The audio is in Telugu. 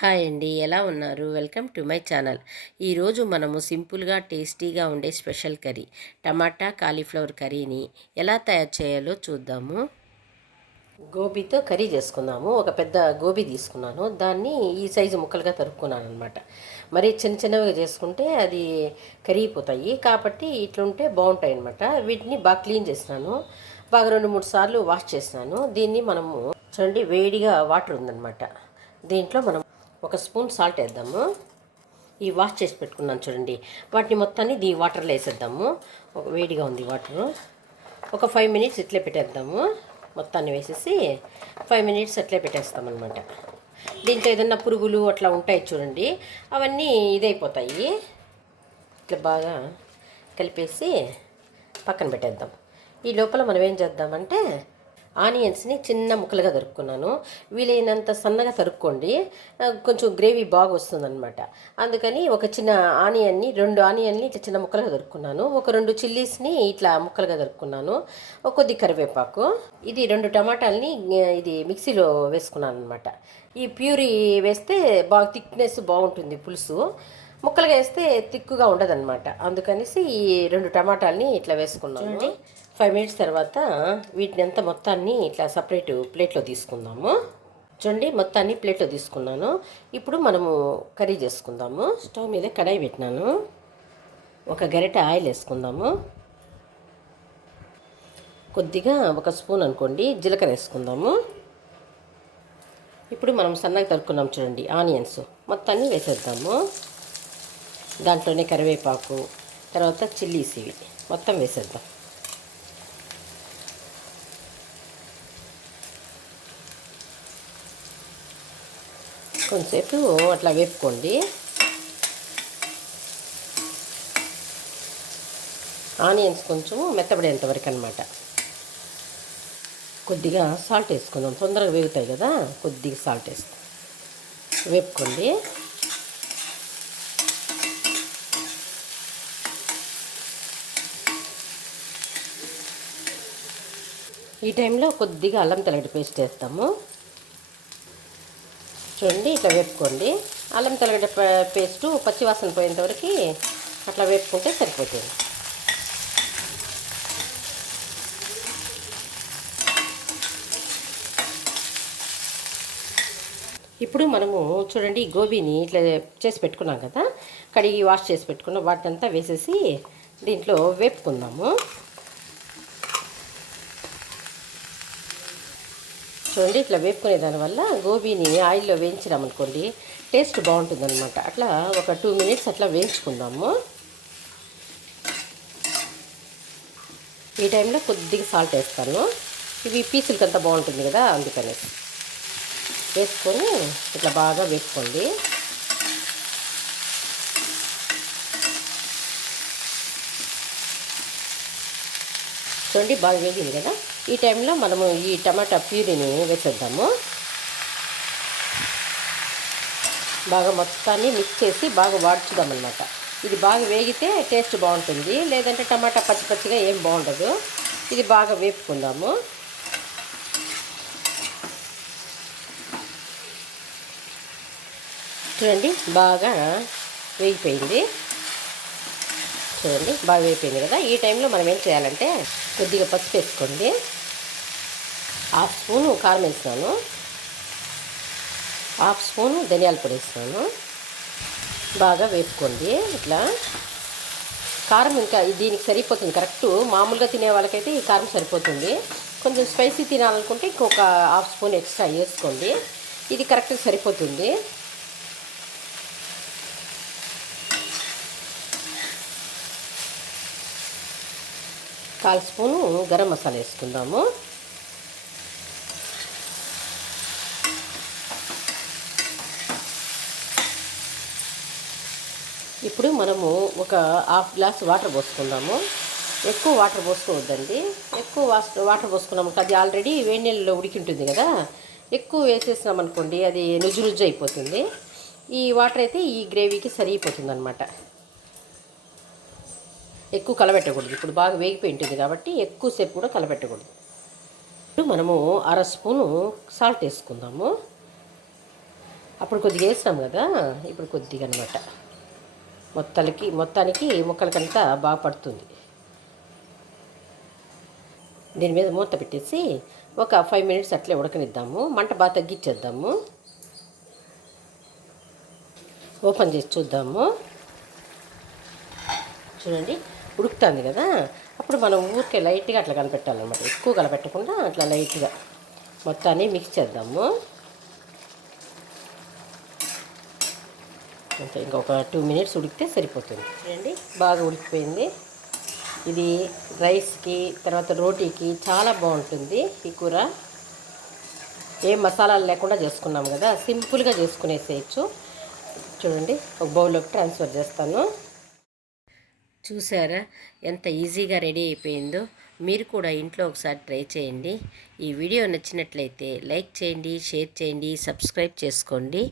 హాయ్ అండి ఎలా ఉన్నారు? Welcome to my channel. ఈరోజు మనము సింపుల్గా టేస్టీగా ఉండే స్పెషల్ కర్రీ టమాటా కాలీఫ్లవర్ కర్రీని ఎలా తయారు చేయాలో చూద్దాము. గోబీతో కర్రీ చేసుకుందాము. ఒక పెద్ద గోబీ తీసుకున్నాను. దాన్ని ఈ సైజు ముక్కలుగా తరుక్కున్నాను అనమాట మరి చిన్న చిన్నవిగా చేసుకుంటే అది కరిగిపోతాయి. కాబట్టి ఇట్లుంటే బాగుంటాయి అనమాట వీటిని బాగా క్లీన్ చేసినాను. బాగా రెండు మూడు సార్లు వాష్ చేసినాను. దీన్ని మనము చూడండి వేడిగా వాటర్ ఉందన్నమాట. దీంట్లో మనం ఒక స్పూన్ సాల్ట్ వేద్దాము. ఈ వాష్ చేసి పెట్టుకున్నాను చూడండి. వాటిని మొత్తాన్ని దీ వాటర్లో వేసేద్దాము. ఒక వేడిగా ఉంది వాటరు ఒక ఫైవ్ మినిట్స్ ఇట్లే పెట్టేద్దాము. మొత్తాన్ని వేసేసి ఫైవ్ మినిట్స్ అట్లే పెట్టేస్తామన్నమాట. దీంట్లో ఏదన్నా పురుగులు అట్లా ఉంటాయి చూడండి. అవన్నీ ఇదైపోతాయి. ఇట్లా బాగా కలిపేసి పక్కన పెట్టేద్దాం. ఈ లోపల మనం ఏం చేద్దామంటే ఆనియన్స్ని చిన్న ముక్కలుగా తరుక్కున్నాను. వీలైనంత సన్నగా తరుక్కోండి. కొంచెం గ్రేవీ బాగా వస్తుందన్నమాట. అందుకని ఒక చిన్న ఆనియన్ని రెండు ఆనియన్ని ఇట్లా చిన్న ముక్కలుగా దొరుకున్నాను ఒక రెండు చిల్లీస్ని ఇట్లా ముక్కలుగా దొరుకున్నాను కొద్ది కరివేపాకు. ఇది రెండు టమాటాలని ఇది మిక్సీలో వేసుకున్నాను అనమాట ఈ ప్యూరీ వేస్తే బాగా థిక్నెస్ బాగుంటుంది పులుసు. ముక్కలుగా వేస్తే తిక్కుగా ఉండదన్నమాట. అందుకనేసి ఈ రెండు టమాటాలని ఇట్లా వేసుకున్నాను ఫైవ్ మినిట్స్ తర్వాత వీటిని అంతా మొత్తాన్ని ఇట్లా సపరేట్ ప్లేట్లో తీసుకుందాము. చూడండి మొత్తాన్ని ప్లేట్లో తీసుకున్నాను. ఇప్పుడు మనము కర్రీ చేసుకుందాము. స్టవ్ మీద కడాయి పెట్టినాను. ఒక గరిట ఆయిల్ వేసుకుందాము. కొద్దిగా ఒక స్పూన్ అనుకోండి జీలకర్ర వేసుకుందాము. ఇప్పుడు మనం సన్నగా తరుక్కున్నాం చూడండి ఆనియన్స్. మొత్తాన్ని వేసేద్దాము. దాంట్లోనే కరివేపాకు తర్వాత చిల్లీస్ ఇవి. మొత్తం వేసేద్దాం. కొంతసేపు అట్లా వేపుకోండి. ఆనియన్స్ కొంచెం మెత్తబడేంత వరకు అనమాట కొద్దిగా సాల్ట్ వేసుకుందాం. తొందరగా వేగుతాయి కదా కొద్దిగా సాల్ట్ వేసుకుందాం. వేపుకోండి. ఈ టైంలో కొద్దిగా అల్లం తెల్లటి పేస్ట్ వేస్తాము. చూడండి ఇట్లా వేపుకోండి. అల్లం తెల్లగడ్డ పేస్టు పచ్చివాసన పోయేంతవరకు అట్లా వేపుకుంటే సరిపోతుంది. ఇప్పుడు మనము చూడండి గోబీని ఇట్లా చేసి పెట్టుకున్నాం కదా. కడిగి వాష్ చేసి పెట్టుకున్నాం వాటినంతా వేసేసి దీంట్లో వేపుకుందాము. చూడండి ఇట్లా వేపుకునే దానివల్ల గోబీని ఆయిల్లో వేయించినామనుకోండి టేస్ట్ బాగుంటుందన్నమాట. అట్లా ఒక టూ మినిట్స్ అట్లా వేయించుకుందాము. ఈ టైంలో కొద్దిగా సాల్ట్ వేస్తాను. ఇవి పీసులకి అంతా బాగుంటుంది కదా అందుకని వేసుకొని ఇట్లా బాగా వేసుకోండి చూడండి బాగా వేగింది కదా. ఈ టైంలో మనము ఈ టమాటా ప్యూరీని వేసేద్దాము. బాగా మొత్తాన్ని మిక్స్ చేసి బాగా వాడ్చుదామన్నమాట ఇది బాగా వేగితే టేస్ట్ బాగుంటుంది. లేదంటే టమాటా పచ్చి పచ్చిగా ఏం బాగుండదు. ఇది బాగా వేపుకుందాము. చూడండి బాగా వేగిపోయింది. చూడండి బాగా వేగిపోయింది కదా. ఈ టైంలో మనం ఏం చేయాలంటే కొద్దిగా పసుపు వేసుకోండి. హాఫ్ స్పూను కారం వేసినాను హాఫ్ స్పూను ధనియాల పొడి వేసినాను బాగా వేసుకోండి ఇట్లా కారం ఇంకా దీనికి సరిపోతుంది. కరెక్ట్ మామూలుగా తినే వాళ్ళకైతే ఈ కారం సరిపోతుంది. కొంచెం స్పైసీ తినాలనుకుంటే ఇంకొక హాఫ్ స్పూన్ ఎక్స్ట్రా వేసుకోండి. ఇది కరెక్ట్గా సరిపోతుంది. కాల్ స్పూను గరం మసాలా వేసుకుందాము. ఇప్పుడు మనము ఒక హాఫ్ గ్లాస్ వాటర్ పోసుకుందాము. ఎక్కువ వాటర్ పోసుకోవద్దండి. ఎక్కువ వాటర్ పోసుకున్నాము అది ఆల్రెడీ వేడి నీళ్ళలో ఉడికి ఉంటుంది కదా. ఎక్కువ వేసేసినాం అనుకోండి అది నుజ్జు నుజ్జు అయిపోతుంది. ఈ వాటర్ అయితే ఈ గ్రేవీకి సరిపోతుంది అనమాట ఎక్కువ కలబెట్టకూడదు. ఇప్పుడు బాగా వేగిపోయి ఉంటుంది కాబట్టి ఎక్కువసేపు కూడా కలబెట్టకూడదు. ఇప్పుడు మనము అర స్పూను సాల్ట్ వేసుకుందాము. అప్పుడు కొద్దిగా వేస్తాం కదా. ఇప్పుడు కొద్దిగా అనమాట మొత్తానికి మొత్తానికి ముక్కలకంతా బాగా పడుతుంది. దీని మీద మూత పెట్టేసి ఒక ఫైవ్ మినిట్స్ అట్లే ఉడకనిద్దాము. మంట బాగా తగ్గించేద్దాము. ఓపెన్ చేసి చూద్దాము. చూడండి ఉడుకుతుంది కదా. అప్పుడు మనం ఊరికే లైట్గా అట్లా కలపెట్టాలన్నమాట ఎక్కువ కలపెట్టకుండా అట్లా లైట్గా మొత్తాన్ని మిక్స్ చేద్దాము. అంతే ఇంకొక టూ మినిట్స్ ఉడికితే సరిపోతుంది. చూడండి బాగా ఉడికిపోయింది. ఇది రైస్కి తర్వాత రోటీకి చాలా బాగుంటుంది ఈ కూర. ఏ మసాలాలు లేకుండా చేసుకున్నాం కదా సింపుల్గా చేసుకునేసేయచ్చు. చూడండి ఒక బౌల్లోకి ట్రాన్స్ఫర్ చేస్తాను. చూసారా ఎంత ఈజీగా రెడీ అయిపోయిందో. మీరు కూడా ఇంట్లో ఒకసారి ట్రై చేయండి. ఈ వీడియో నచ్చినట్లయితే లైక్ చేయండి షేర్ చేయండి సబ్స్క్రైబ్ చేసుకోండి.